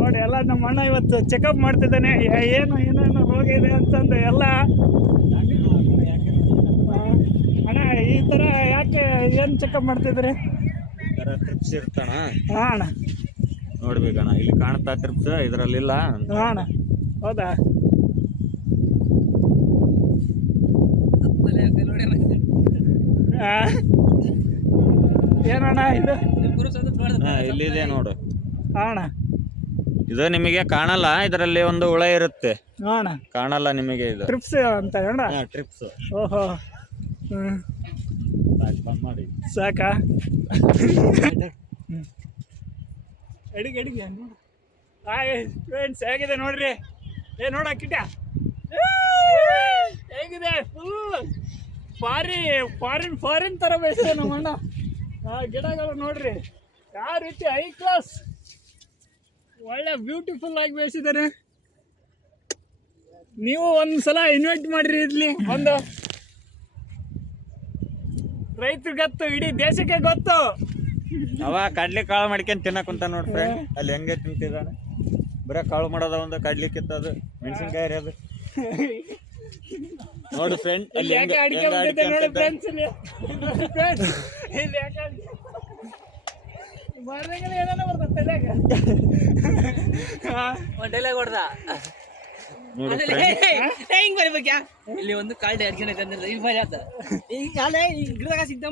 ನೋಡಿ ಎಲ್ಲ ನಮ್ಮ ಅಣ್ಣ ಇವತ್ತು ಚೆಕಪ್ ಮಾಡ್ತಿದ್ದಾನೆ, ಏನೇನು ರೋಗ ಇದೆ ಅಂತಂದು ಎಲ್ಲ. ಅಣ್ಣ ಈ ಥರ ಯಾಕೆ ಏನು ಚೆಕಪ್ ಮಾಡ್ತಿದ್ರಿ? ಟ್ರಿಪ್ಸ್ ಇರ್ತಾನ. ಹಾಂ ಅಣ್ಣ ನೋಡ್ಬೇಕಣ್ಣ, ಇಲ್ಲಿ ಕಾಣ್ತಾ ಟ್ರಿಪ್ಸ್, ಇದರಲ್ಲಿಲ್ಲ. ಹಾಂ ಅಣ್ಣ ಹೌದಾ? ಏನಣ್ಣ ಇದು? ಇಲ್ಲಿದೆ ನೋಡು. ಹಾಂ ಅಣ್ಣ ಇದು ನಿಮಗೆ ಕಾಣಲ್ಲ, ಇದರಲ್ಲಿ ಒಂದು ಹುಳ ಇರುತ್ತೆ. ಹಾಂ ಅಣ್ಣ ಕಾಣಲ್ಲ ನಿಮಗೆ ಇದು. ಟ್ರಿಪ್ಸ್ ಅಂತ ಅಣ್ಣ? ಟ್ರಿಪ್ಸ್. ಓಹೋ ಮಾಡಿ ಸಾಕಾ? ಅಡಿಗೆ ಹಾಯ್ ಫ್ರೆಂಡ್ಸ್, ಹೇಗಿದೆ ನೋಡ್ರಿ. ನೋಡ ಕಿಟ್ಟ ಹೇಗಿದೆ? ಫುಲ್ ಫಾರಿನ್ ಥರ ಬೇಯಿಸಿದೆ ನಮ್ಮ ಅಣ್ಣ. ಗಿಡಗಳು ನೋಡ್ರಿ ಯಾವ ರೀತಿ ಹೈ ಕ್ಲಾಸ್, ಒಳ್ಳೆ ಬ್ಯೂಟಿಫುಲ್ ಆಗಿ ಬೇಯಿಸಿದ್ದಾರೆ. ನೀವು ಒಂದ್ಸಲ ಇನ್ವೈಟ್ ಮಾಡ್ರಿ ಇರ್ಲಿ. ಒಂದು ರೈತರಿಗೆ ಗೊತ್ತು, ಇಡೀ ದೇಶಕ್ಕೆ ಗೊತ್ತು. ಅವ ಕಡ್ಲಿ ಕಾಳು ಮಾಡ್ಕೊಂಡ್ ತಿನ್ನಕ್ ಕುಂತ ನೋಡ್ ಫ್ರೆಂಡ್. ಅಲ್ಲಿ ಹೆಂಗೆ ತಿಂತಿದ್ದಾನೆ, ಬರೀ ಕಾಳು ಮಾಡೋದ ಒಂದು ಕಡ್ಲಿ ಕಿತ್ತದು, ಮೆಣಸಿನ್ಕಾಯಿ ಅದು ನೋಡು ಫ್ರೆಂಡ್. ಅಲ್ಲಿ ಯಾಕೆ ಅಡಿಕೆ ಬಂದಿದೆ ನೋಡಿ ಫ್ರೆಂಡ್ಸ್, ಇಲ್ಲಿ ಯಾಕೆ ಮಾಡ್ದಂಗೆಲ್ಲ ಏನೇನೋ ಬರ್ತದೆ ತಲೆಯಾಗ. ಡೈಲಾಗ್ ಹೊಡ್ದ ಹಿಂಗ್ ಬರ್ಬೇಕ್ಯಾ? ಇಲ್ಲಿ ಒಂದು ಕಾಲ್ಡೆ ಅರ್ಜೆಂಟ್ ಈಗ ಗಿಡದಾಗ ಸಿಗ್ದ